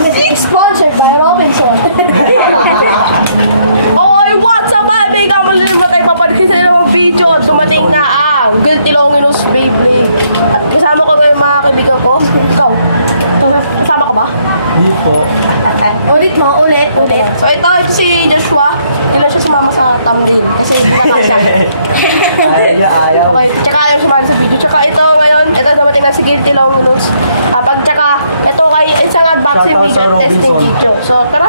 Sponsored by Robinson. Okay, what's up, kaibigan? Muli naman tayo papalit sa ng video. Dumating na ang Guilty Longinus Beyblade. Kasama ko yung mga kaibigan ko. Ikaw, kasama ko ba? Hindi po. Ulit. So ito si Joshua. Hindi lang siya sumama sa thumbnail kasi nakaka siya. Ayaw. Okay, tsaka ayaw sumama sa video. Tsaka ito ngayon, ito dumating na si Guilty Longinus. Tsaka ito kay isang unboxing video at testing video. So tara.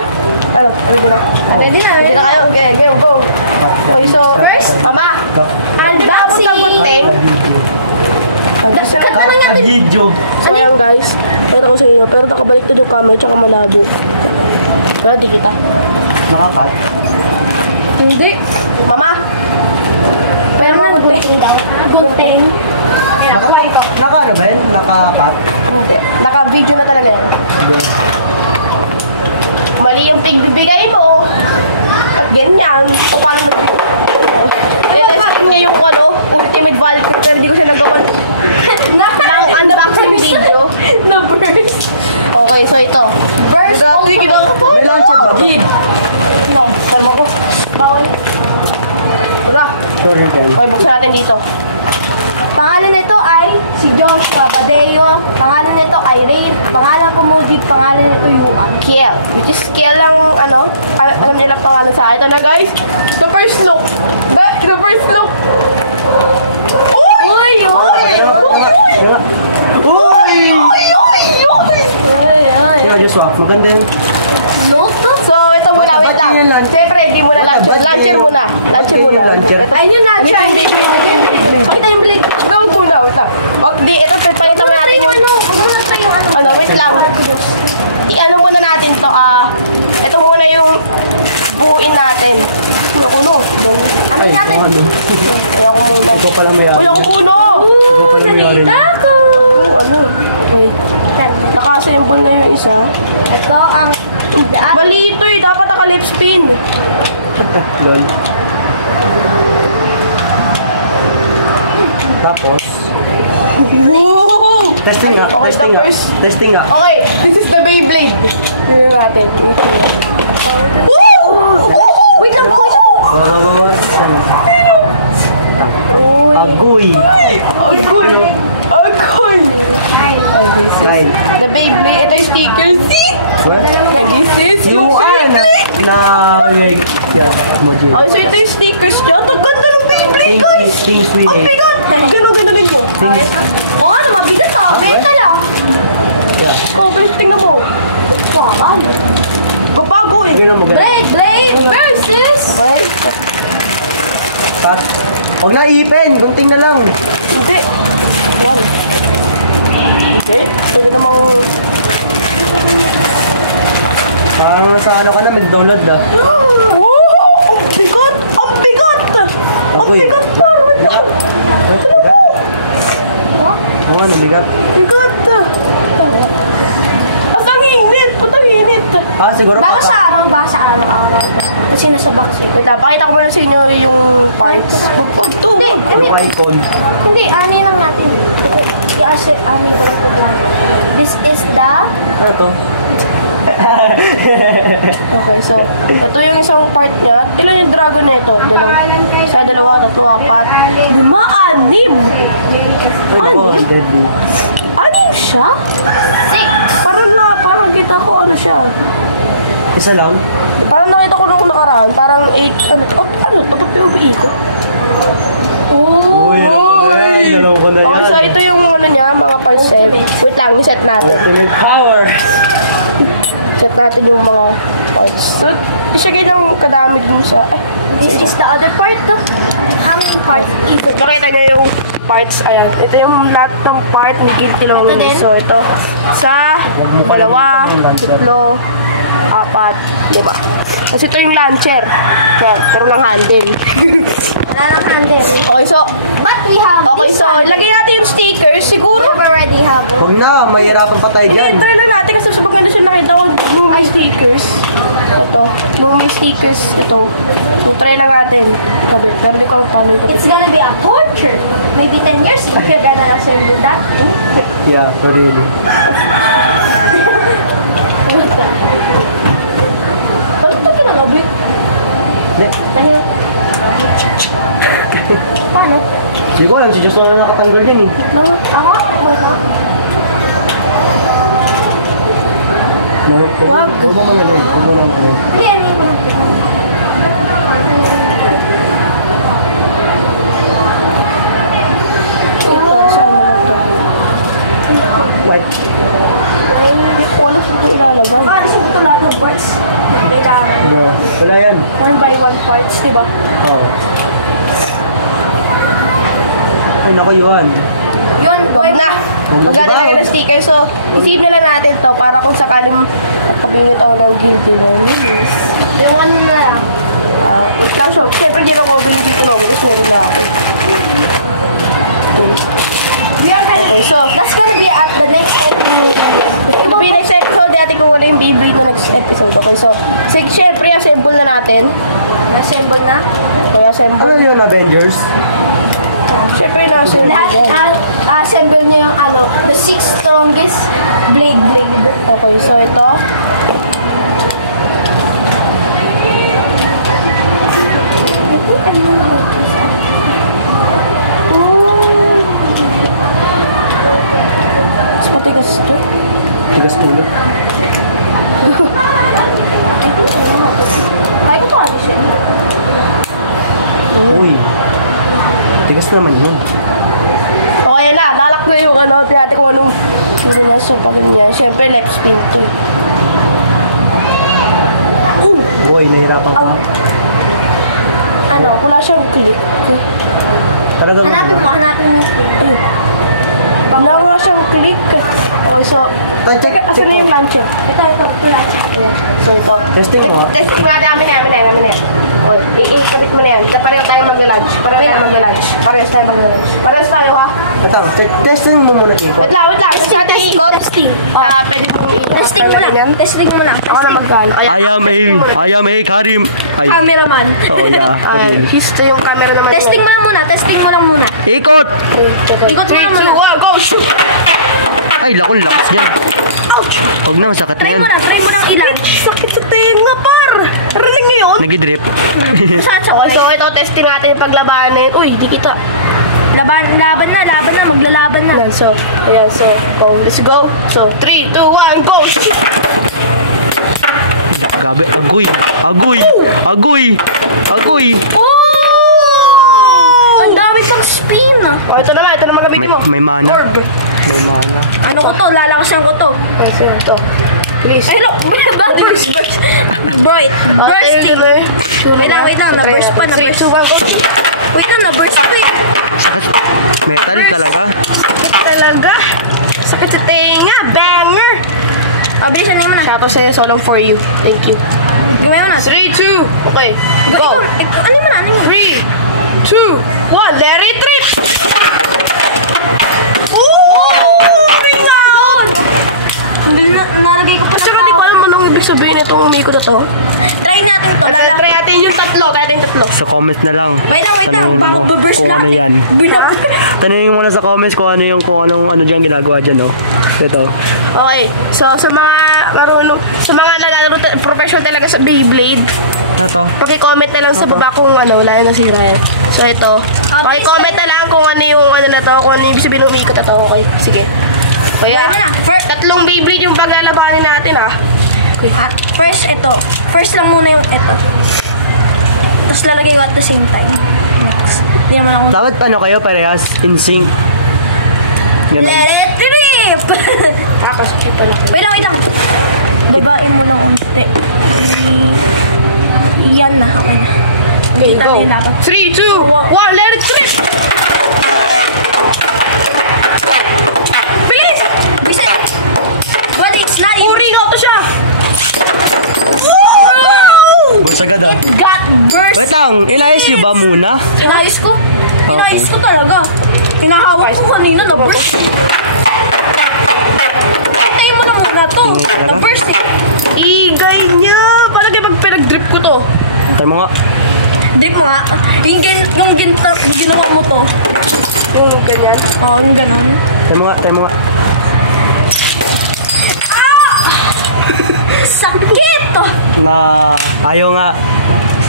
Ready na. Ready na kayo? Okay, go. Okay, so First, Mama. unboxing. Kanta na natin. Video. So ayan guys, meron ko sa inyo. Pero nakabalik na yung camera tsaka malabo. Ready kita. Nakakat. Hindi. Mama. Meron na good thing daw. Good thing. Kaya, kuha ito. Naka ano ba yun? Nakakat? Naka-video na talaga yan. Mali yung pigbibigay mo. Ganyan. O paano? Kaya sabi niya yung ultimate value pero hindi ko siya nagawa ng unboxing video. Na-burst. Okay, so ito. Burst May launcher ba? No. Sabi ko. Bawal. Wala. Sorry, Ken. Okay, buksan natin dito. Pangalan nito ay si Joshua Badeo. Pangalan nito ay Ray. Pangalan ko Mujib. Pangalan nito Yuan. Kiel. Which is Kiel ang alam nila pangalan sa akin. Ito na guys. The first look. The first look. Uy! Yung Joshua, maganda yun. So, ito muna. Ba't yun yung launcher? Siyempre, hindi muna launcher. Launcher muna. Ba't yun yung launcher? Ayun yung launcher. Pakita yung blade. Ikaw muna. Wait lang. Di, ito, palitan mo natin yung wait lang. I-ano muna natin to. Ito muna yung buuin natin. Kuno. Ay, kung ano. Ikaw pala may ari. Uy, ang kuno! Ikaw pala may ari. Tako! Naka-assemble na yung isa. Ito ang... Mali ito eh. Dapat naka-lip spin. Lol. Tapos, Woo! testing nga. Okay, this is the Beyblade. Tingnan natin. Woo! Wait lang po! Bawasan. Agoy. Ano? Agoy! Sign. The Beyblade. Ito yung sticker. See? What? This is Yuan! Na... Yan, dapat mo, G. Oh, so ito yung stickers niya. Ang ganda ng Beyblade, guys! Things we Oh my hate. God! Gano'n niyo. Things... Oo, ano, mabigat oh. Metal oh. Yeah. Oh, guys, tingnan mo. Wow. Babago eh. Tingnan mo, guys. Blade versus... Ha? Huwag na ipin. Gunting na lang. Hindi. Ito namang... Parang sa ano ka na, mag-download na. Oh! Ang bigat! Ang bigat! Ang Agoy. bigat! Bigat? Bigat? Oo, ano, bigat? Bigat! Ang init! Ang init! Siguro Baka pa. sa araw, araw. Sino sa box? Wait lang, pakita ko muna sa inyo yung parts. Hindi, Yung icon. Hindi, ani lang natin. I-asi, ani lang. This is the... Ano to? Okay, so, ito yung isang part niya. Ilan yung dragon na ito? Ang pangalan kay... Isa, dalawa, tatlo, apat. Lima, anim! Ay, naku, ang deadly. Anim siya? 6. Parang kita ko ano siya. Isa lang? Parang nakita ko nung nakaraan, parang 8, ano, ito POV. Uy, dalawa ko na yan. So, ito yung ano niya, mga parcel. Wait lang, i-set natin. Ultimate power! Set natin yung mga parts. So, siya ganyan kadami dun sa... This is the other part. How many parts is it? Nakita niyo yung parts, ayan. Ito yung lahat ng part ni Guilty Longinus. din? So, ito. Isa, dalawa, tatlo, apat, lima. Kasi ito yung launcher. Yan, pero lang handle. Wala nang handle. Okay, so, But we have okay, this so, handle. lagay natin yung stickers. We Siguro, already have. Huwag na, mahirapan pa tayo dyan. i-try na natin kasi sa pagkanda siya nakita ko, may stickers. Ito, may stickers. Ito. So, try lang natin. Pero ikaw paano. It's gonna be a torture. Maybe 10 years if you're gonna assemble that. Yeah, really. Hindi ko alam, si Diyos na nakatanggal yan eh. Ako? Basta? Huwag mo magaling. Huwag mo magaling. Hindi, ano ko lang. White. Hindi ko alam kung ilalagay. Alis yung ito lahat ng parts. Kailangan. Wala yan. 1 by 1 parts, di ba? Oo. Ay, naku yun. Yun, Wag na. Diba? Maglalagay ng sticker. So, isipin na lang natin to para kung sakaling pagpinit ako ng guilty mo. yung ano na lang. Kaso, siyempre hindi ako guilty ko. Gusto na ako. We are ready. So, that's gonna be at the next episode. Ito be next episode. Dati ko wala yung Beyblade na next episode. Okay, so, siyempre, assemble na natin. Assemble na. Okay, assemble. Ano yun, Avengers? Siyempre, na-assemble Lahat, na. assemble niyo yung ano, the 6 strongest blade. Okay, so ito. Mas patigas ito. Tigas tulo. Kahit ko ano siya. Uy. Tigas naman yun. Okay na, nalak na yung ano. Tiyate ko anong nasa pagin niya. Siyempre, left spin to. Boy, nahirapan ka. Ano, wala siyang click. Talagang Hanapin mo. Wala siyang click. Okay, so, Check. asan na yung launcher? Ito, So, ito. Testing mo ha. Testing natin, amin na yan. O, ikabit mo na yan. Pareho tayo mag-lunch. Parehas tayo, ha? Atang, testing mo muna ikot. Wait lang. Testing. Oh. Pwede mo ikot. Testing mo lang. Testing mo lang. Ako na magkano. I am a Karim. Ay, Cameraman. oo na. Ayan, histo yung camera naman. Testing mo lang muna. Testing mo lang muna. Ikot! Ikot mo 3, lang 2, muna. 1, go! Shoot! Ay, lakon, lakas niya. Ouch! Huwag na, masakit na Try yan. mo na. Try mo ng ilan. Sakit sa tenga, par! Rinig niyo yun? Nagidrip. Okay, so ito, testing natin yung paglabanin. Uy, di kita. Laban na. Maglalaban na. Ayan, so, go. Let's go. So, 3, 2, 1, go! Shoot! Grabe, agoy. Ang dami pang spin. Oh, ito naman gamitin mo. May mana. Orb. Ano ko to? Lalakasan ko to. Okay, so, ito. Please. Ay, no. Burst. Bright. Bursting. Wait lang. Na-burst pa. 3, 2, 1, go! Shoot! Wait lang, na-burst pa eh. Metal First. talaga. Sakit talaga. Sakit sa tenga. Banger! Bilisan na mo na. Shoutout sa'yo, so long for you. Thank you. Gawin mo na. 3, 2, okay. Go! Ano mo na? 3, 2, 1, let it trip! Ooh! Ring out! Nalagay ko pa At saka di ko alam anong ibig sabihin itong umiko na to. Try natin to. At try natin yung tatlo. Sa comment na lang. Wait lang. Bakit ba-burst Kung ano natin? yan. Ha? Tanungin mo na sa comments kung anong ano dyan ginagawa dyan, no? Ito. Okay, so sa mga marunong, sa mga naglalaro professional talaga sa Beyblade, paki-comment na lang sa baba kung wala na nasira yan. So ito, paki-comment na lang kung ano yung na to, kung ano yung ibig sabihin ng umikot na to. Okay, sige. Kaya, tatlong Beyblade yung paglalabanin natin, ha? Okay. First, ito. First lang muna yung ito. Tapos lalagay ko at the same time. Next. Hindi naman ako. Dapat kayo parehas in sync. Ganun. Let it rip! Kakasip pa na. Wait lang. Babain mo lang unti. Yan na. Okay na. Okay, go. 3, 2, 1, let it trip! Bilis! Bisit! But it's not even... Ring out to siya! Burst agad ah. Got burst! Wait lang, inayos nyo ba muna? Inayos ko? Inayos ko talaga. Pinahawak ko kanina na burst. Tayo mo na muna to. Na burst eh. Igay niya! Parang kayo pinag-drip ko to. Tayo mo nga. Drip mo nga. Yung ginawa mo to. Yung ganyan. Oo, yung ganun. Tayo mo nga. Sakit! Ayaw nga.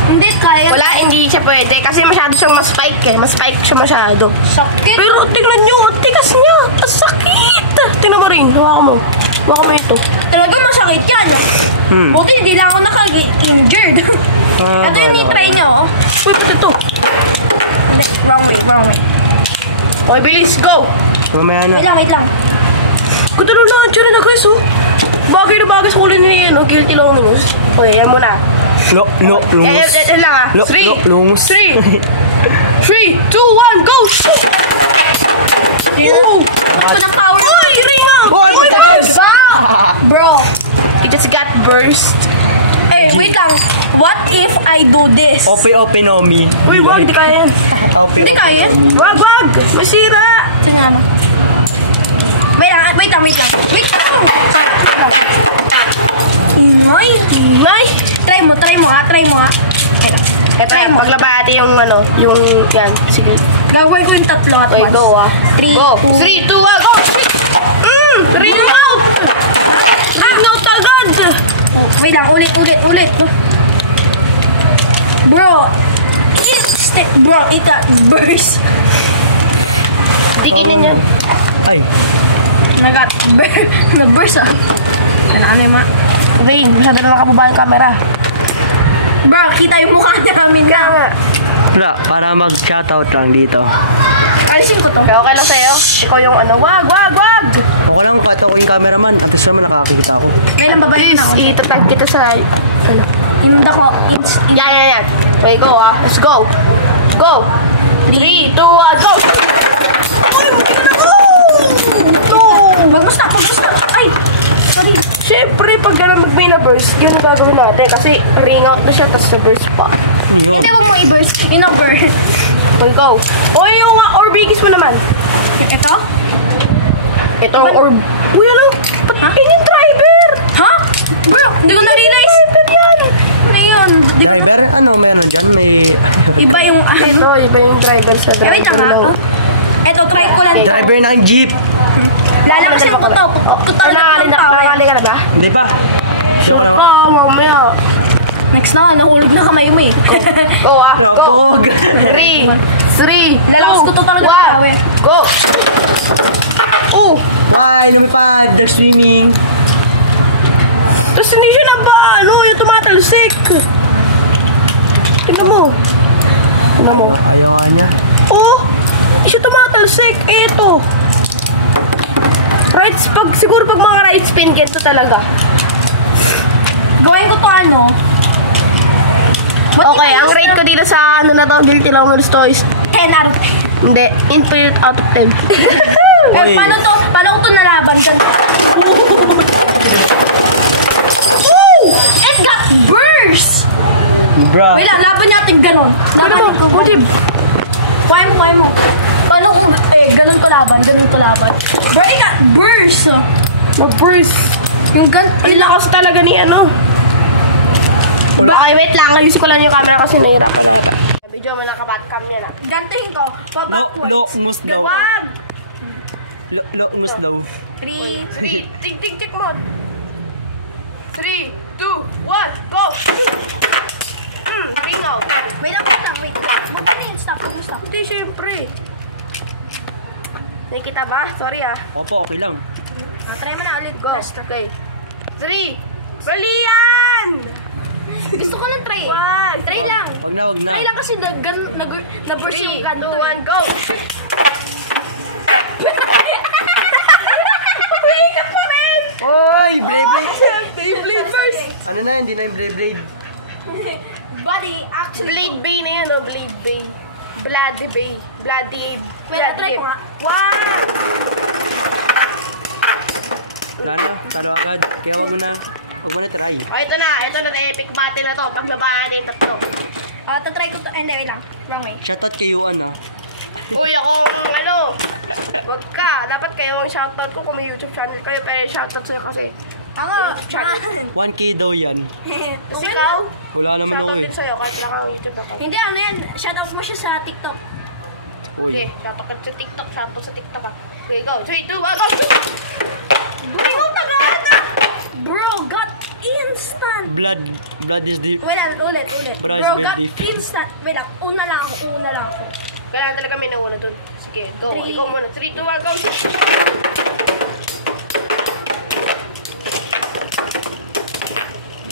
Hindi kaya. Wala hindi siya pwede. Kasi masyado siyang ma-spike eh. Ma-spike siya masyado. Sakit. Pero tingnan nyo, ang tigas niya. Ang sakit. Tingnan mo rin. Hawakan mo. Hawakan mo ito. Talaga masakit yan. Buti hindi lang ako naka-injured. Ah, Ito yung bala, try nyo. Uy, pati ito. Hindi, wrong way, wrong way. Okay, bilis. Go. Mamaya na. Wait lang. Ganda ng launcher na guys, oh. Bagay na bagay sa kulay niya yan, oh. Guilty lang nyo. Okay, yan muna. Lungus. Yan lang ah. Lungus. 3, 2, 1, go! Shoot! Oh! Ito ng power. Uy, Rima! Uy, Uy, burst! Bro. It just got burst. Eh, wait lang. What if I do this? Ope Nomi. Uy, wag, di kaya yan. Hindi kaya yan. Wag, wag! Masira! Sino nga ba? Wait lang. Wait lang. Wait lang. Inoy. Ingay! Try mo ah. Try mo ah. Eto Try yan, mo. paglaba natin yung ano, yung, yan, sige. Gagawin ko yung tatlo at Okay, once. go ah. 3, Go! 3, 2, 1, go! Ring out! Ring out agad! Wait lang. Ulit. Bro. Bro, it got burst. Dikinin yan. Ay. Nag-burst ah. Ano yung mga... Rain, masyado na nakababa yung camera. Bro, kita yung mukha namin Kaya nga. Wala, para mag-shoutout lang dito. Alisin ko to. Kaya okay lang sa'yo? Ikaw yung ano, wag! Ako lang kato ko yung cameraman. At least naman nakakita ako. Kailan babalik na ako? Itatag kita sa, ano. Inunda ko. Yan. Okay, go ah. Let's go. Go! 3, 2, 1, go! Uy, hindi ka na go! No! Wag mo stop. Ay! Sorry. Siyempre, pag gano'n mag-may na burst, yun ang gagawin natin. Kasi ring out na siya, tapos na burst pa. Hindi, wag mo i-burst. Ina-burst. Okay, go. O yung orbigis mo naman. Ito? Ito ang orb. Uy, ano? Ba't yung driver? Ha? Bro, hindi ko na-realize. Driver yan. Ano yun? Di ko na... Driver, ano meron dyan? May... Iba yung ano. Ito, iba yung driver sa Eh, wait lang driver ha. Ito, try ko lang. Okay. Driver ng jeep. Lalakasin ko to. Tutal na ng tao. Nakakali ka na ba? Hindi ba? Sure ka, mamaya. Next na, nahulog na kamay mo eh. Go ah, go. Wag. 3, 2, Lalakas ko to talaga ng tao eh. Go. Ay, lumipad. They're swimming. Tapos hindi siya na ba, ano, yung tumatalsik. Tingnan mo. Ayaw nga niya. Hindi siya tumatalsik. Ito. Siguro pag mga right spin, ganito talaga. Gawin ko to ano. Okay, ang rate ko dito sa ano na to, Guilty Lovers Toys. 10 out of 10. Hindi, infinite out of 10. Oy. Paano ko to nalaban? Ganito. It got burst! Bra. Wait lang, laban natin ganon. Ano mo? Kutib. Kaya mo. Paano kung, ganun to laban. Bro, it got burst. Mag-burst. Yung Ang lakas talaga ni ano. Okay, wait lang. Ayusin ko lang yung camera kasi nahirap. Video mo nakabatcam yan ah. gantihin ko, pa-backwards. No, must know. Wag! No, must know. 3, check mo. 3, 2, 1, go! Ring out. Wait lang. Huwag ka na yun, stop. Hindi, syempre. Nakikita ba? Sorry ah. Opo, okay lang. Try mo na ulit. Go. Okay. 3. Balian! Gusto ko ng try. Wag! Try lang. Wag na. Try lang kasi na-burst 3, 2, yung ganto. 1, go! Oy, Beyblade. Beyblade first! Ano na, hindi na yung Beyblade. Buddy, actually. Blade Bay na yan, oh. Blade Bay. Bloody Bay. Bloody. Wait, try ko nga. Wag! Wala na, talo agad. Kaya huwag mo na try. O, ito na, epic battle na to. Paglabaan natin yung tatlo. Tatry ko to. Hindi, wait lang. Wrong way. Shoutout kay Yuan ah. Uy, ako, ano, wag ka. Dapat kayo ang shoutout ko kung may YouTube channel kayo, pero shoutout sa'yo kasi. Ako, Channel. 1K daw yan. Kasi ikaw, Wala naman ako shoutout eh. din sa'yo kahit wala kang YouTube ako. hindi, ano yan. Shoutout mo siya sa TikTok. Okay, shoutout ka sa TikTok, shoutout sa TikTok ah. Okay, go. 3, 2, 1, go! Bro, got instant. yan. Blood is deep. Wait lang, ulit. Bro, Bro, it's got very instant. Wait lang, una lang ako. Kailangan talaga may nauna dun. Sige, go. Three. Ikaw muna. 3, 2, 1, go.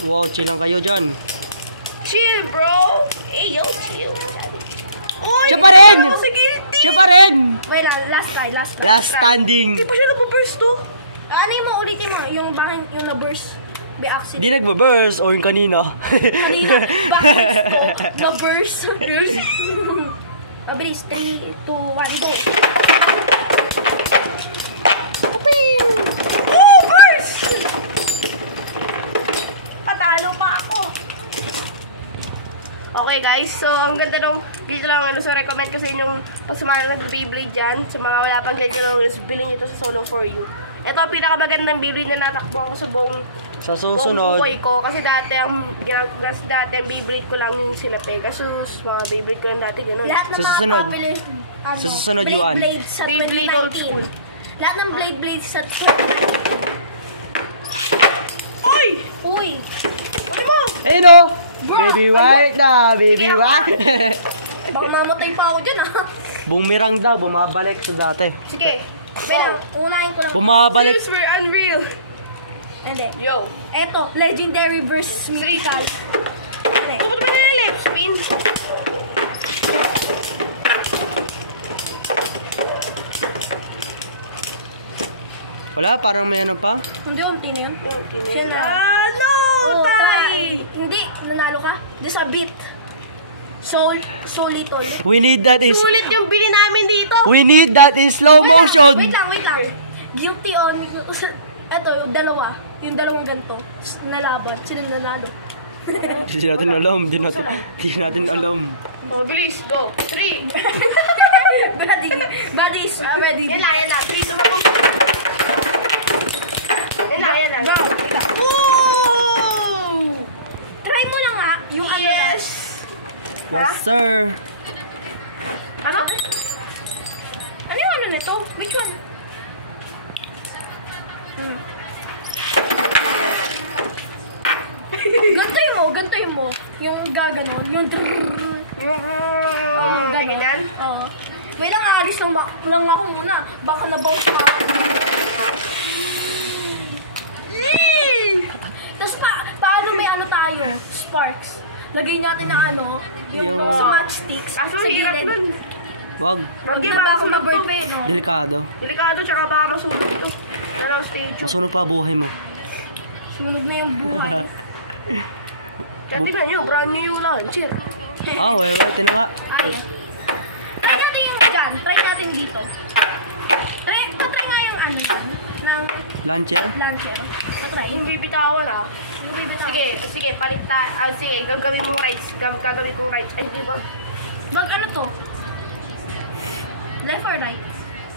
Wow, chill lang kayo dyan. Chill, bro. Hey, yo, chill. Uy, Siya pa rin! Si Guilty! Siya pa rin! Wait lang, last try. Last standing. Hindi pa siya napaburst to. Ano mo, ulitin mo, yung bakit yung na-burst by accident. Hindi nagbaburst or yung kanina. Kanina, bakit to na-burst? Pabilis, 3, 2, 1, go. Oh, burst! Patalo pa ako. Okay guys, so ang ganda nung dito lang so recommend ko sa inyong pagsumala ng Beyblade dyan. Sa mga wala pang ganyan nung bilhin ito sa Solo for You. Ito ang pinakamagandang Beyblade na natakbo ko sa buong Sa susunod, buhay ko. Kasi dati ang Beyblade ko lang yung sila Pegasus, mga Beyblade ko lang dati ganun. Lahat ng Sa mga susunod. popular Sa susunod Blade yun. Blades sa Beyblade old 2019. school. Lahat ng Blade Blades sa 2019. Uy! Uy! Ano mo? ayun o! Bro, Baby white na! Baby Sige, white! Baka mamatay pa ako dyan ah. Bumirang daw, bumabalik sa dati. Sige. Wait lang, unahin ko lang. Bumabalik. Serious, we're unreal. Hindi. Yo. Eto, Legendary versus Mythical. Hindi. Ano ba na left spin? Wala, parang may ano pa. Hindi, unti na yun. Siya na. Ah, no! Oh, Tay! Hindi, nanalo ka. Doon sa beat. So little. We need that is... Sulit yung bili namin dito. We need that is slow Wait lang, motion! wait lang. Guilty on, eto, yung dalawa. Yung dalawang ganito. Nalaban. Sila nanalo. Hindi natin alam, hindi natin alam. Oh, bilis, go. 3. Buddies, ready. Yan lang. 3, 2, 1. Yan lang. Go. Ooh! Try mo lang nga yung ano lang. Yes! Yes, sir. Ano? Ano yung ano nito? Which one? Gantuin mo. Yung gaganon. Yung drrrr. Ganyan? Oo. Wait lang, alis lang ako muna. Baka na-bounce pa ako. Tapos paano may ano tayo? Sparks. Lagay natin na ano, yung sa matchsticks. Kaso Sa hirap gilid. dun. Wag. Huwag na baka ma-bird pa eh, no? Delikado. Delikado, tsaka baka masunog ito. Ano, stage 2. Suno pa buhay mo. Sumunod na yung buhay. Kaya tingnan nyo, brand new yung launcher. Ah, okay. Tinaka. Ay. Try natin yung dyan. Try natin dito. Patry nga yung ano yan. Ng Launcher. launcher. Patry. Yung bibitawan ah. Yung bibitaw. Sige, palita. Sige, gagawin mong rights. Gagawin mong rights. Ay, di ba? Mag ano to? Left or right?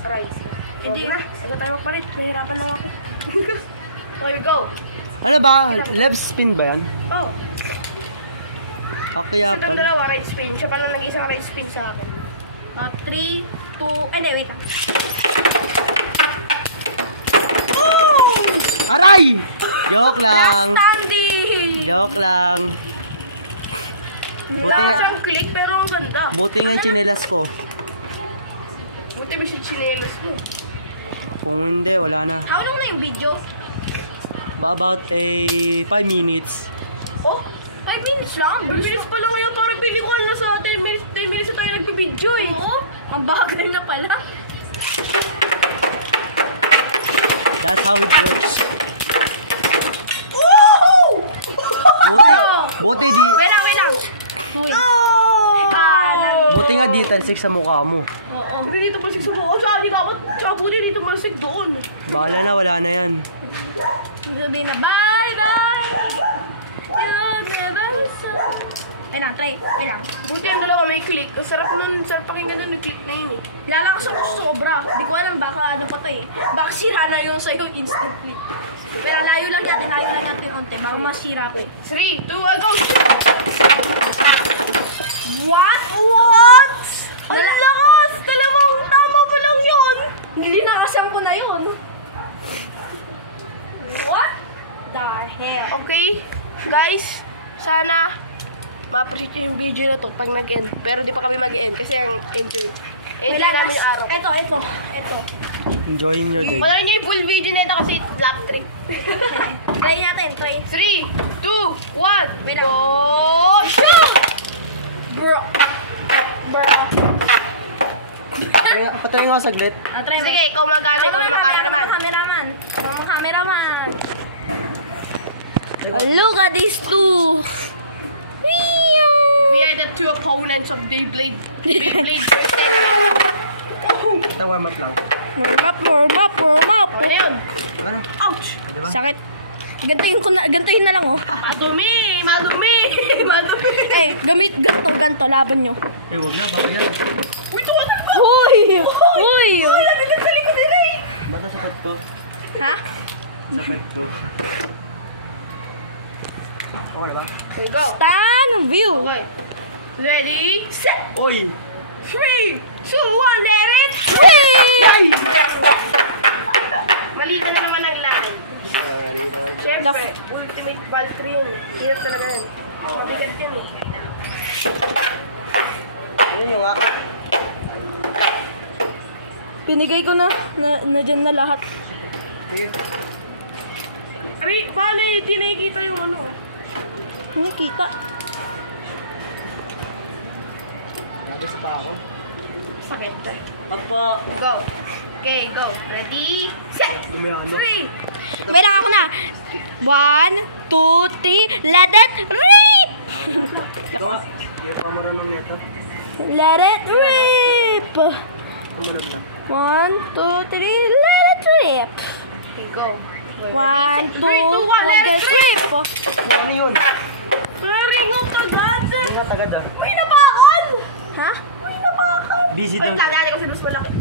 Rights. Eh, di na. Sagot tayo pa rin. Mahirapan lang ako. Okay, go. Ano ba? Left spin ba yan? Oh. Okay, Isa itong dalawa, right spin. Siya pa lang nag-isang right spin sa akin. 3, 2, hindi, wait lang. Aray! Joke Last lang. standing! Joke lang. Wala siyang click, pero ang ganda. Buti nga yung chinelas ko. Buti ba siya chinelos mo? Kung hindi, wala na. How long na yung video? About 5 minutes. Oh, 5 minutes lang. bilis pa lang yun. Parang biliwan na sa atin. 10 minutes na tayo nagpibidyo eh. Oo, mabagal na pala. That's how it works. Oh! Buti di... Wait lang. No! Buti nga detail 6 sa mukha mo. Oo. Dito pa sigsubo ko. Saan di dapat? Tsaka buti dito masig doon. Bahala na, wala na yan. Sabihin na, bye! You'll never say. Ay na, try. Wait lang. Buti yung dalawa may click. Ang sarap nun. Sarap pakinggan nun yung click na yun eh. Lalakas ako sobra. Di ko alam, baka ano pa to eh. Baka sira na yung sa'yo instantly. Pero layo lang natin onte. Baka masira pa eh. 3, 2, 1, go! What? Ang lakas! Dalawang tama pa lang yun! Nilinakasan ko na yun. What the hell? Okay, Anyway, guys, sana ma-appreciate yung video na to pag nag-end. Pero di pa kami mag-end kasi ang intro. Wala namin yung araw. Ito. Enjoying your day. Panoorin niyo yung full video na ito kasi black trip. Try natin, try. 3, 2, 1. Wait lang. Oh, shoot! Bro. Patayin nga saglit. Try mo. Sige, ikaw mag-ano. Ako naman cameraman. Mga cameraman. Look at these two. We are the two opponents of Beyblade first tournament. Itang warm up lang. Warm up. Okay na yun. Ano? Ouch! Sakit. Gantuhin na lang, oh. Madumi! Eh, ganto, laban nyo. Eh, huwag na. Baka yan. Uy, tuwanan ko! Hoy! Nandun sa likod nila eh! Bata sapat ko. Ha? Sapat ko. Okay na ba? Okay, go. Stand view. Okay. Ready, set! Oy! 3, 2, 1, let it! Hey! Mali ka na naman ang line. Siyempre, ultimate Valkyrie yun. Hirap talaga yun. Mabigat yun eh. Ano yung nga? Pinigay ko na dyan na lahat. Bale, hindi nakikita yung ano. Hindi kita. Nabis pa ako. Sakit eh. Pagpa... Go. Okay, go. Ready, set! Umayano. 3, May lang ako na. 1, 2, 3, let it rip! Ito nga. Yung mga marunong nito. Let it rip! Kumarap na. 1, 2, 3, let it rip! okay, go. 1, 2, 3, 2, 1, let it rip! Ano yun? Ringo kagad! Ano nga tagad ah? May nabakan! Ha? May nabakan! Busy Ay, daw. tala ko sa mas malaki.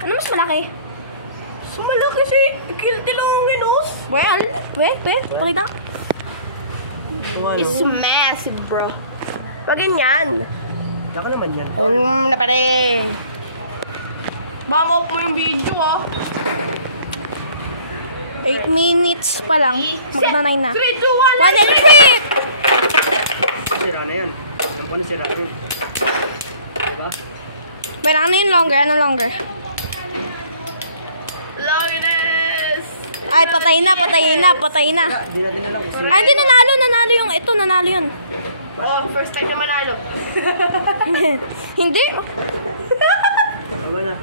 Ano mas malaki? Mas malaki si Kilty Longinos. Well, pakita. Ito nga no. It's massive, bro. Pag ganyan. Laka naman yan. Na pare. Bamok mo yung video, ah. 8 minutes pa lang. Set! Magna 9 na. 3, 2, 1, let it rip! Sira na yan. Ang sira na yun. Diba? Pero ano yun longer? Ano longer? Longiness! Ay, patay na. Yeah, di natin alam. Ay, hindi, nanalo yung ito. Nanalo yun. Oh, first time na manalo. Hindi. Bago na.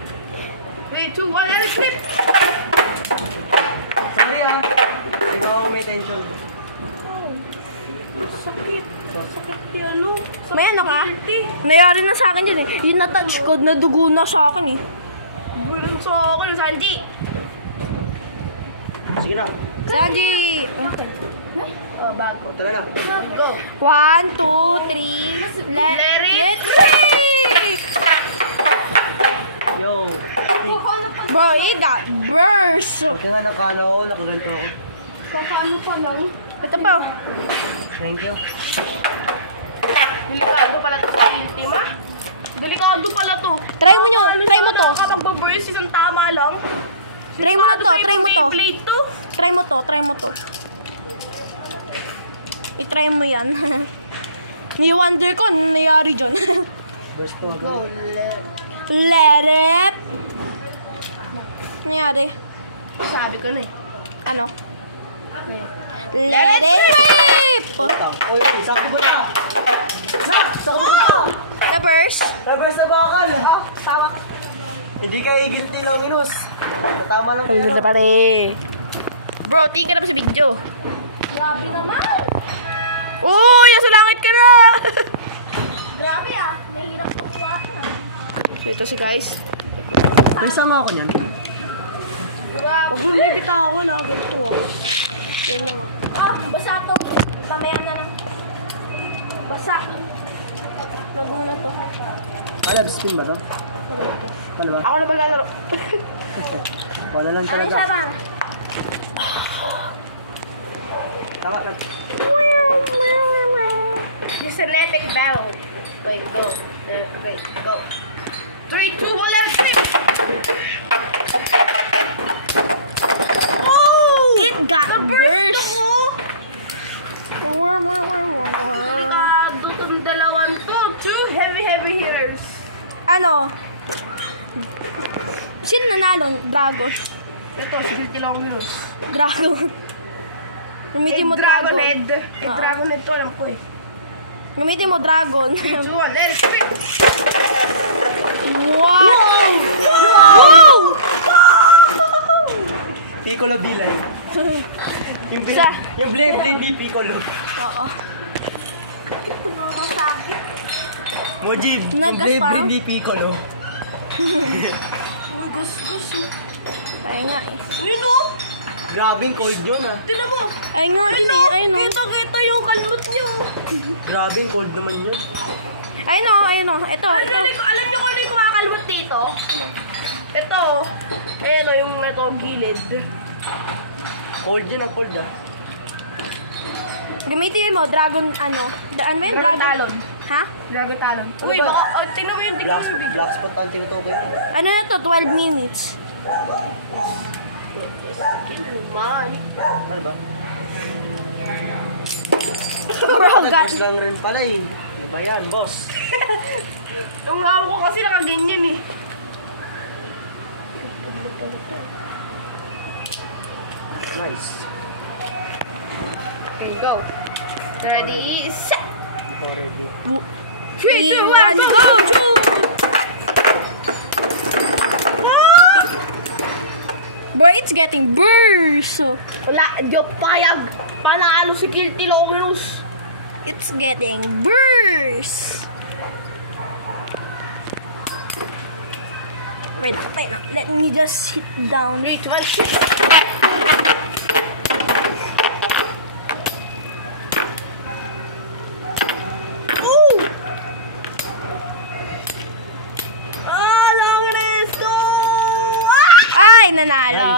3, 2, 1, let it rip! Sorry ah. Ikaw ako may tension. Sakit. Sakit yung ano. May ano ka? Nayari na sa akin yun eh. Yung na-touch code, nadugo na sa akin eh. Bulong sa ako, Sanji. Sige na. Sanji! Oh, bago. Tara na. Go. 1, 2, 3, Let it rip! Yo. Bro, it got burst. Buti nga nakala ko. Nakaganto ako. Kakano pa lang? Ito pa. Thank you. Delikado pala to sa team, ah. Delikado pala to. Try mo yun. Try mo to. Nakakapag-burst isang tama lang. Try mo to. Sa Try ibang mo to. Beyblade to. Try mo to. I-try mo yan. Ni-wonder ko ano nangyari dyan. Burst to agad. Go, Let it. Nangyari. sabi ko na eh. Ano? Okay. Let it rip! Ano lang? Oy, sakto ba na? The burst. Reverse na bakal. Oh, tawak. Hindi ka igilty lang minus. Tama lang yan. pare. Bro, di ka na pa sa video. Grabe naman. Uy, nasa langit ka na! Grabe ah. Nahihirap ko buhatin ah. So, ito si guys. May sanga ako niyan. Grabe. Bitawan na. Ah, basa to. Pamayan na lang. Basa. Alab spin ba to? Ano ba? Ako na maglalaro. Wala lang Ano talaga. siya ba? Taka. It's an epic battle. Wait, go. Okay, go. 3, 2, 1, let it rip! Oh! It got The burst burst. ako! ano? Sino nanalo? Dragon. Ito, si Guilty Longinus. Dragon. Gamitin mo Dragon Dragon. Head. Dragon Head to, alam ko eh. Gamitin mo Dragon. Juan, let it spin! Wow! Wow! Piccolo Bilay. Yung Sa? yung blade ni Piccolo. Oo. Mojib, yung blade ni Piccolo. Gus-gus. Ay nga eh. Ito! Grabing cold yun ah. Tinan mo! Ay nga eh. Ayun o. Kita yung kalmot niyo! Grabing cold naman yun. Ayun o. Ayun o. Ito. Alam niyo kung ano yung kumakalmot dito? Ito. Ayan o, yung ito, gilid. Cold yun ah, cold ah. Gamitin mo. Dragon ano. Ano yun? Dragon Talon. Ha? Dragon Talon. Ano Uy, ba? baka, tingnan mo yung video. Black spot ang tinutukoy ko. Ano na to? 12 minutes. Man. Ano ba? Bro, God. Nag-boss lang rin pala eh. Ayan, boss. Yung hawak ko kasi nakaganyan eh. Nice. Okay, go. Ready, set! 3, 2, 1, go! Boy, it's getting burst. Wala, di ako payag. Panalo si Guilty Longinus. It's getting burst. Wait, let me just sit down. 3, 2, 1, shoot! Ooh! Oh, Longinus, go! Ay, nanalo.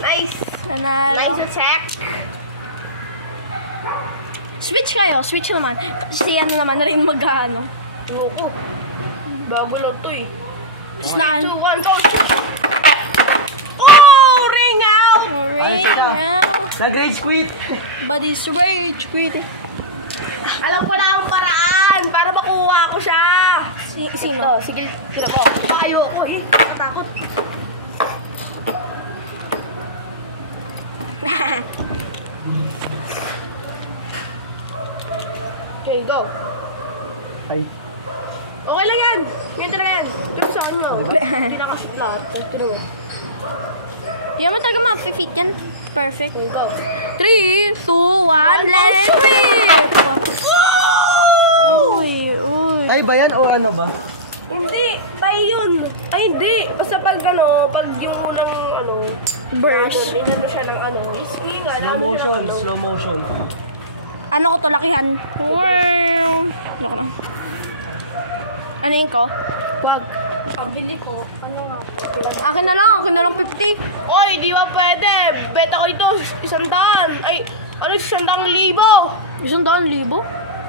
Nice. Nanalo. Nice attack. Switch kayo, switch naman. Si ano naman na rin mag-ano. Loko. Bago lang to eh. 3, Snan. 2, 1, go! Shoot! Oh, ring out! Ano siya? Nag-rage quit. But it's rage quit. Alam ko na ang paraan para makuha ko siya. Sino? Ito, sige, tira mo. Payo ko eh. Nakatakot. Okay, go. Ay. Okay lang yan. Ganyan talaga yan. Yung sa ano, hindi nakashoot lahat. Tira mo. Yan mo talaga ma-fit yan. Perfect. Okay, go. 3, 2, 1, One, let's go, swim! Woo! Uy, uy. Ay ba yan o ano ba? Hindi, tayo yun. Ay, hindi. Basta pag ano, pag yung unang ano, Burst. Inano siya ng ano. Sige nga, Slow ano siya ng motion, ano. slow motion. Ano ko to lakihan? Ano yun ko? Wag. Pabili ko. Ano nga? Akin na lang 50. Oy, di ba pwede? Bet ako dito, 100. Ay, ano, 100,000. 100,000?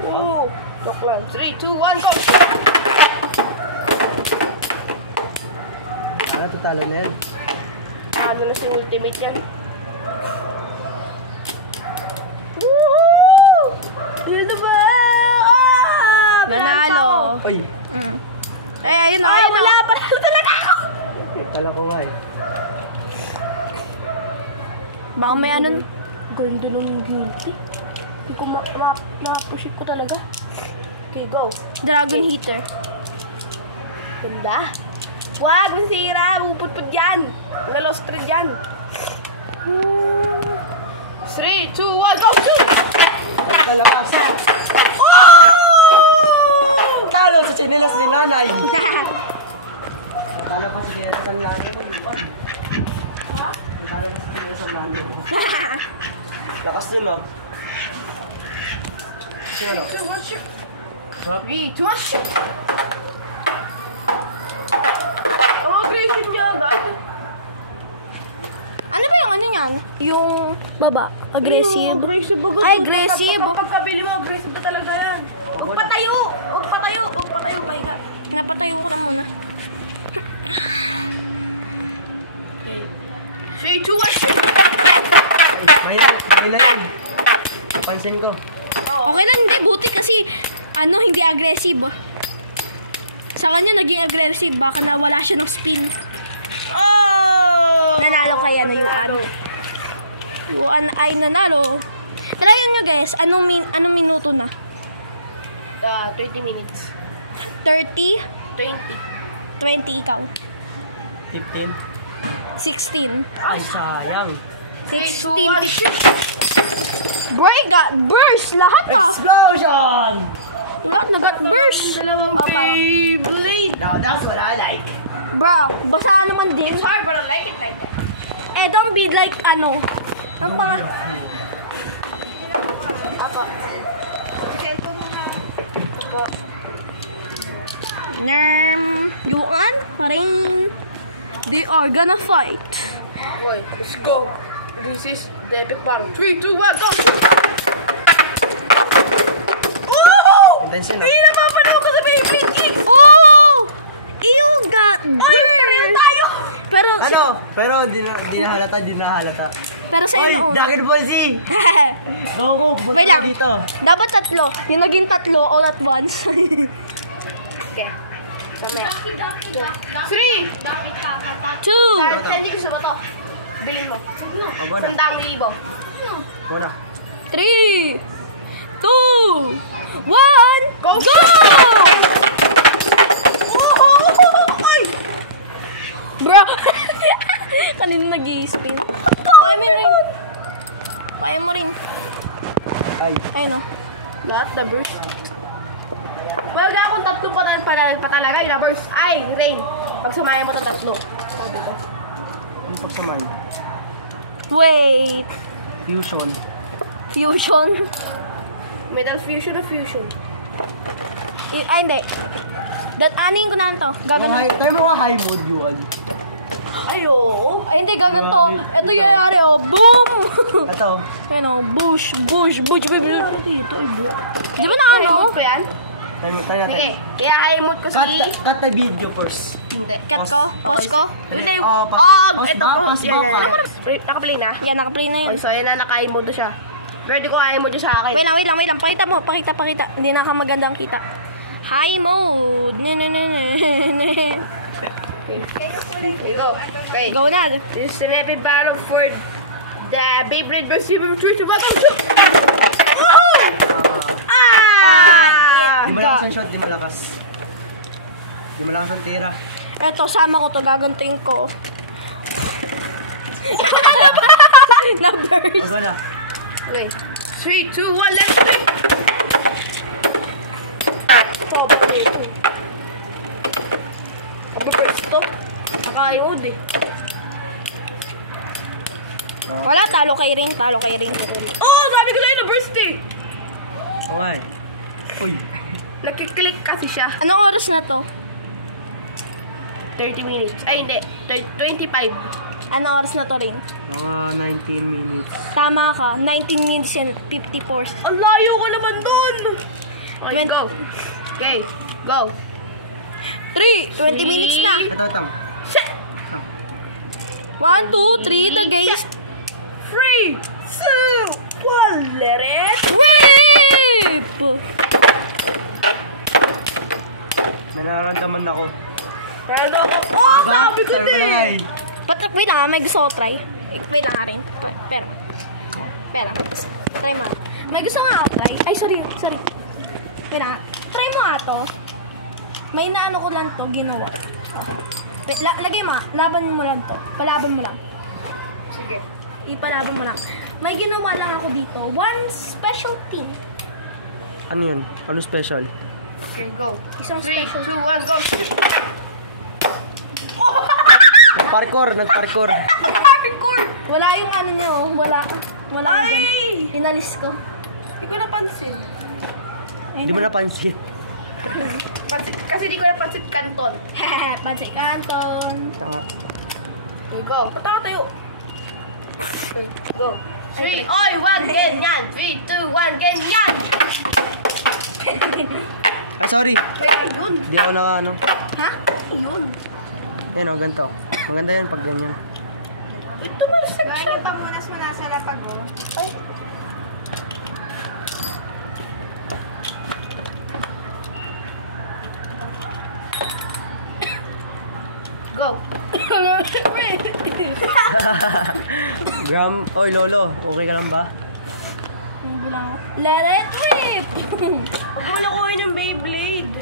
Oo. Joke lang. 3, 2, 1, go! Ano tatalo na yan? Ano na si Ultimate yan? Woohoo! Dito ba? Ah! Nanalo. Ay, Eh, ayun. Ay, wala. Panalo talaga ako! kala ko nga eh. Baka may ano. Ganda ng guilty. Hindi ko ma-appreciate ko talaga. Okay, go. Dragon Heater. Ganda. Wag, masira. Puputput yan. Nalos thread yan. 3, 2, 1, go! Shoot! Ay, kalabasa. Oh! Talo sa chinilas ni nanay. Talo pa si Kira sa nanay ko. Talo pa si Kira sa nanay ko. Lakas dun oh. Sino? 3, 2, 1, shoot! 3, 2, 1, shoot! Ang aggressive niya, guys. Ano ba yung ano yan? Yung baba, aggressive. Ay, aggressive. Pagkabili mo, aggressive na talaga yan. Huwag patayo! Huwag patayo! Huwag patayo! Pahinga. Napatayo ko muna. 3, 2, 1, shoot! Ay, may na yan. Napansin ko. Okay lang, hindi. Buti kasi, ano, hindi aggressive. Sa kanya naging aggressive. Baka nawala siya ng skin. Oh! Nanalo kaya na yung Yuan ay nanalo. Talayan nyo guys, anong minuto na? 20 minutes. 30? 20 ikaw. 15. 16. Ay, sayang. 16. Boy, got burst lahat ah. Explosion! Nagot burst. Dalawang Beyblade. Now, that's what I like. Bro, basta naman din. It's hard, but I like it like that. Eh, don't be like ano. Ang pang... Apa. Cellphone mo ha. Nerm. Yuan. Rain. They are gonna fight. Okay, let's go. This is the epic battle. 3, 2, 1, go! Oh! Intention na. Hindi napapanood ko sa Beyblade Kicks. Oh! You got... Oy, pareho tayo! Pero... Ano? Pero di na halata. Pero sa'yo Oy, nauna. Dragon Ball Z! Go, Wait lang. dito. Dapat 3. Yung naging 3 all at once. Okay. Tama. 3! 2. Pwede ko sa bato. Bilhin mo. Abo na. 100,000. Muna. 3, 2, 1, Go! go! Oh! Ay! Bro! Kanina nag-i-spin. Kaya mo rin. Kaya mo rin. Ay. Ayun o. Not the burst. Wala akong 3 pa talaga. Yung burst. Ay, Rain. Pag sumayan mo ito 3. Sabi ko. Yung pagsamay. Wait. Fusion. Fusion. Metal fusion o fusion? Ay, hindi. Anin ko na lang to. Gagano. Tayo mo high mode yun. Ay, oo. Ay, hindi. Gagano to. Ito yung nangyari oh. Boom! Ito. Ayun o. Bush. Di ba na ano? High-mood ko yan? Tayo natin. Sige. Kaya high-mood ko si... Cut the video first. Hindi. Cut ko? Pause ko? Hindi. Oh, pas ito. ba? Nakaplay na? Yan, nakaplay na yun. Okay, so yan na, naka-high-mood na siya. Pwede ko high-mood siya sa akin. Wait lang. Pakita mo. Pakita. Hindi na ka magandang kita. High mode. Okay, go. Okay. Go na. This is an epic battle for the Beyblade vs. Super Truth Battle. Oh! Ah! Di malakas ang shot, di malakas. Di malakas ang tira. Eto, sama ko to. Gaganting ko. Na-burst. Ano na? Okay. 3, 2, 1, let's go! Sobrang ito. Aba-burst to. Naka-i-mode eh. Wala, talo kay Ring. Oh! Sabi ko sa'yo na-burst eh! Okay. Uy. Nakiklik kasi siya. Anong oras na to? 30 minutes. Ay, hindi. 25. Anong oras na to, Ring? 19 minutes. Tama ka. 19 minutes and 54. Ang layo ko naman dun! Okay, go. Okay, go. 3. 20 minutes na. Ito. Set! 1, 2, 3, the games. 3, 2, 1, let it Whip! May nararamdaman ako. Pero ako, oh, sabi ko din! Wait lang, may gusto ko try. Wait lang rin. Pero. Try mo. May gusto ko nga try. Ay, sorry. Wait lang. Try mo nga to. May naano ko lang to, ginawa. Oh. Wait, lagay mo. Laban mo lang to. Palaban mo lang. Sige. Ipalaban mo lang. May ginawa lang ako dito. One special thing. Ano yun? Ano special? Okay, go. Isang 3, 2, special. 1, go! Nagparkour. Hardcore! Wala yung ano niyo. Wala yung Ay! inalis ko. Hindi ko napansin. Hindi mo napansin. Kasi di ko napansin kanton. Hehe, Pansay Canton. Okay, go. Patawa tayo. Okay, go. 3, oy, 1, ganyan. 3, 2, 1, ganyan. Ah, sorry. Kaya yun. Di ako naka ano. Ha? Yun. Yan o, ganito. Maganda yan pag ganyan. Ito malasag siya. Gawin yung pamunas mo nasa lapag mo. Gram, oy Lolo, okay ka lang ba? Ang bulang ako. Let it rip! Huwag mo nakuha ng Beyblade.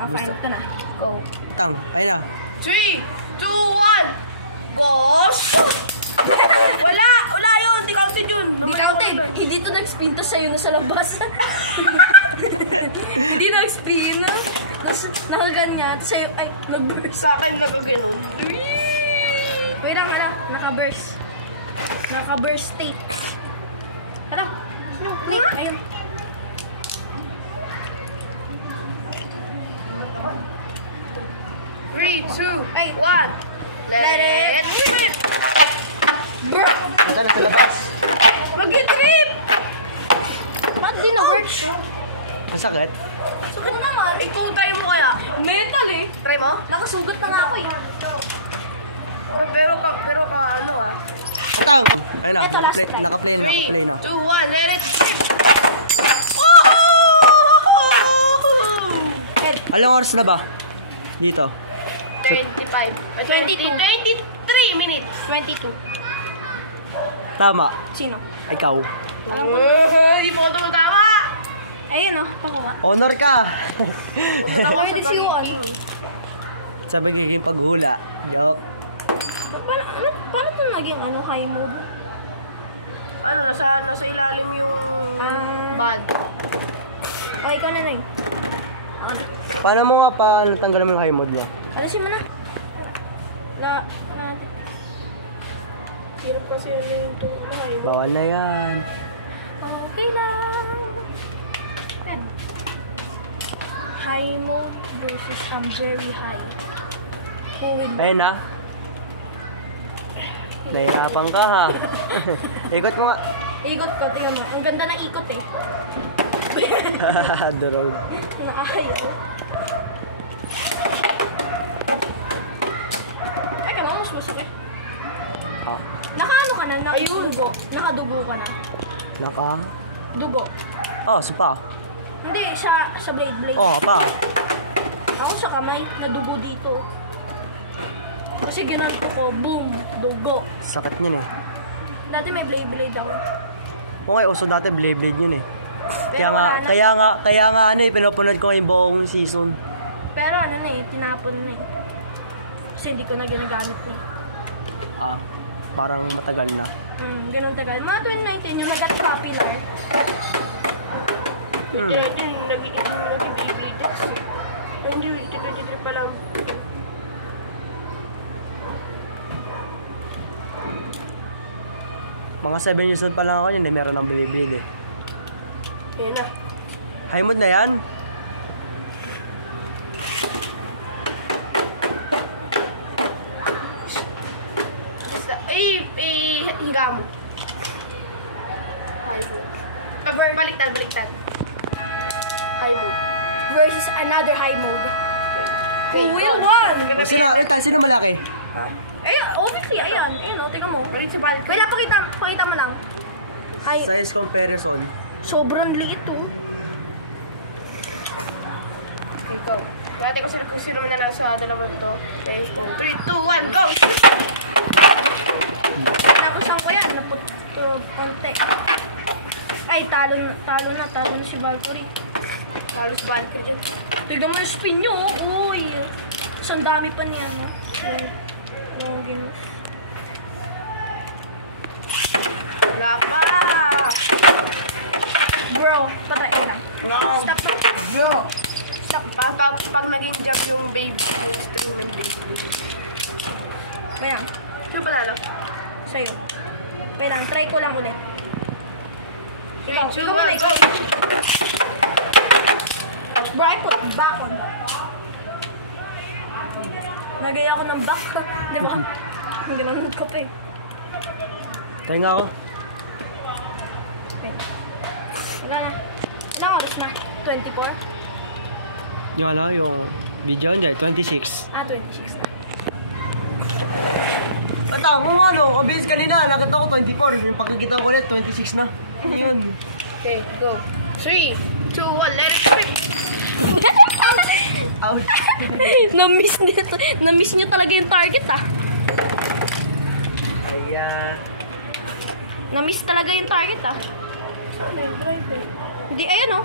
Ah, fine. Ito na. Go. Tang, ayun. 3, 2, 1. Go! Wala! Wala yun! Di counted yun! Hindi counted. Hindi to nag-spin to sa'yo na sa labas. Hindi nag-spin. Tapos nakaganyan. Tapos sa'yo, ay, nag-burst. Sa akin nagagano. Wait lang, hala. Naka-burst. Naka-burst state. Hala. No, click. Ayun. Three, two, Ay. 1. Let it rip! Bro! Ito na sa labas. Mag-trip! Ba't di na-work? Ang sakit. Sugat na naman. Ikaw try mo kaya. Metal eh. Try mo? Nakasugat na nga ako eh. Pero ano ah. Tang! Ayun na. Eto, last try. Naka-play na. 3, Play na. 2, 1. Let it rip! Ed, Alang oras na ba? Dito. 25. 23 minutes. 22. Tama. Sino? Ikaw. Hindi mo ko tumatawa. Ayun oh, pakuha. Honor ka! Ako yung si Juan. Sabi naging paghula. Yo. Paano ito naging high mode? Ano, nasa ilalim yung Ah. Okay, ikaw na yun. Ako na. Paano mo nga pa natanggal mo yung high mode niya? Alisin mo na. Natin. hirap kasi ano yung high mode. Bawal na yan. Okay lang. Ayan. High mode versus very high. Who will Ayun na. Nahihirapan ka ha. Ikot mo nga. Ikot ko, tingnan mo. Ang ganda na ikot eh. Durog. Naayaw. Ay, ka mas masakit. Ah. Nakaano ka na? Nakadugo. Nakadugo ka na. Naka. Dugo. Oh, sipa. Hindi, sa blade. Oh, pa. Ako sa kamay, nadugo dito. Kasi ginanto ko, boom, dugo. Sakit niyan eh. Dati may blade ako. Okay, uso dati Beyblade yun eh. Pero wala na. Kaya nga ano eh, pinapanood ko yung buong season. Pero ano na eh, tinapon na eh. Kasi hindi ko na ginagamit na eh. Ah, parang matagal na. Ganun tagal. Mga 2019 yung nag-got popular. Naging Beyblade X. Ay, hindi, 23 pa lang. Mga 7 years old pa lang ako yun eh, meron ng Beyblade eh. Ayun na. High mode na yan? Higa mo. Baliktad. High mode. Versus another high mode. Okay, Who will won? Sino malaki? Ayun, obviously, ayan. Ayun o, tingnan mo. Balik sa balik. Wala, pakita mo lang. Ay, Size comparison. sobrang liit oh. Ikaw. Dati ko sino man na sa dalawang to. Okay. 3, 2, 1, go! Nakusan ko yan, naputo konti. Ay, talo na si Valkyrie. Carlos Valkyrie dyan. Tignan mo yung spin nyo, oh. Uy. Ang dami pa niya, no? Oh, ginos. Wala pa! Bro, patay ko lang. Stop na. Bro! Stop. Pag naging jump yung baby. Wait lang. Sino panalo? Sa'yo. Wait lang, try ko lang ulit. 3, Ikaw 2, muna, 1, ikaw. go! Bro, I put back on that. Nagaya ako ng back. Di ba? Ginanong ko pa eh. Try nga ako. Okay. Wala na. Ilang oras na? 24? Yung ano, yung video hindi, 26. Ah, 26 na. Bata, kung ano, obvious kanina, nakita ko 24. Yung pagkakita ko ulit, 26 na. Yun. Okay, go. 3, 2, 1, let it rip! Out. Na-miss nyo talaga yung target ah. Ay, Na-miss talaga yung target ah. Hindi, ayun oh.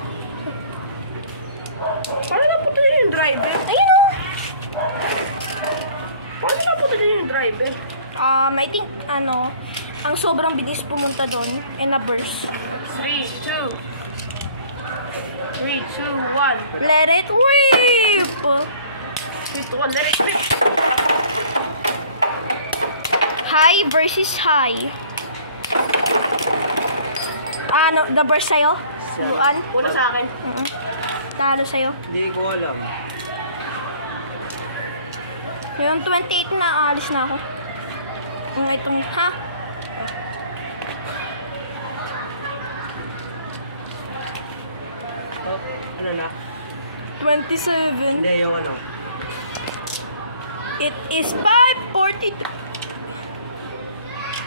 Paano napunta din yung driver? Ayun oh. Paano napunta din yung driver? I think, ang sobrang bilis pumunta doon in a burst. 3, 2, 1. Let it rip! 3, 2, 1, let it rip. High versus high. The burst sa'yo? Luan? Una sa akin. Talo sa'yo. Hindi ko alam. Yung 28 na, alis na ako. Yung itong, ha? Oh, ano na? 27. Hindi, yung ano. It is 5:42.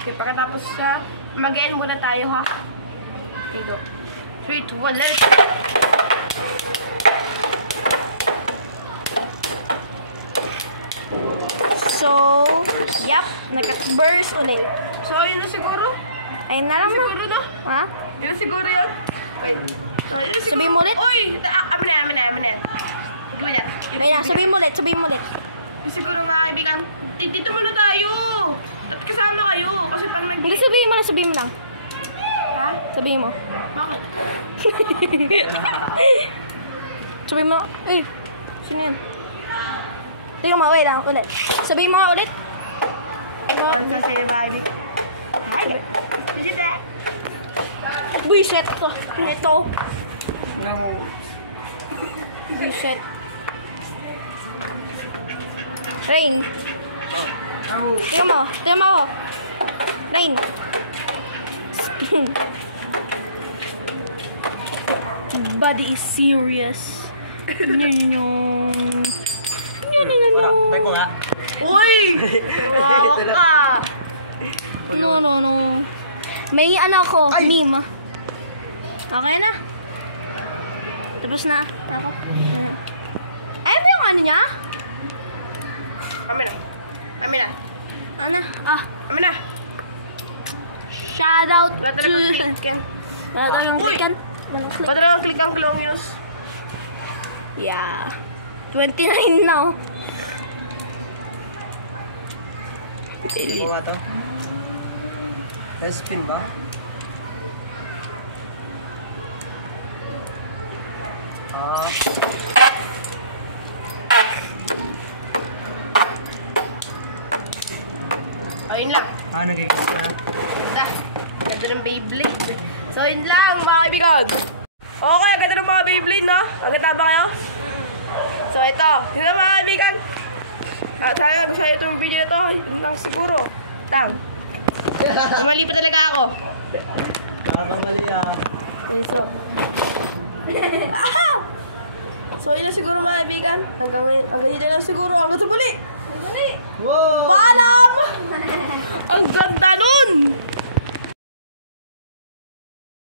Okay, pagkatapos sa mag-end muna tayo, ha? Dito. 3, 2, 1, let it rip. So, yep, nag-burst ulit. So, yun na siguro. Ayun na lang mo. Siguro na. Ha? Yun na siguro yun. Wait. So, yun na siguro. Sabihin mo ulit? Uy! Amin na. Ikaw na. Ayun na, sabihin mo ulit. Siguro na, kaibigan. Dito muna tayo. At kasama kayo. Kasi parang may... Hindi, sabihin mo lang. Ha? Sabihin mo. Bakit? Sabihin mo. Eh, sino yan? Tingnan mo, wait lang, ulit. Sabihin mo nga ulit. Kasi kaibigan. Buiset to. Ito. Naku. Buiset. Rain. Naku. Tingnan mo. Rain. Spin. Body is serious. Para, try ko nga. Uy! Ito lang. No. May ako, Ay! meme. Okay na. Tapos na. Ay, ba yung ano niya? Amin na. Ano? Amin na. Shout out Wala to... talagang click. Wala talagang Uy! klikan. Walang click. Wala talagang click ang Clongius. Yeah. 29 now. Ito nga to. Spin ba? Ayun lang. Nag-exist na. Ganda ng Beyblade. So, yun lang, mga kaibigan. Okay, ganda ng mga Beyblade, no? Maganda ba kayo? So, ito. Yun lang, mga kaibigan. At sana gusto nyo itong video na to. Yun lang siguro. Mali pa talaga ako. Kakamali So, yun lang siguro, mga kaibigan. Hanggang dito lang siguro. Hanggang sa muli. Wow! Paalam! Ang ganda nun!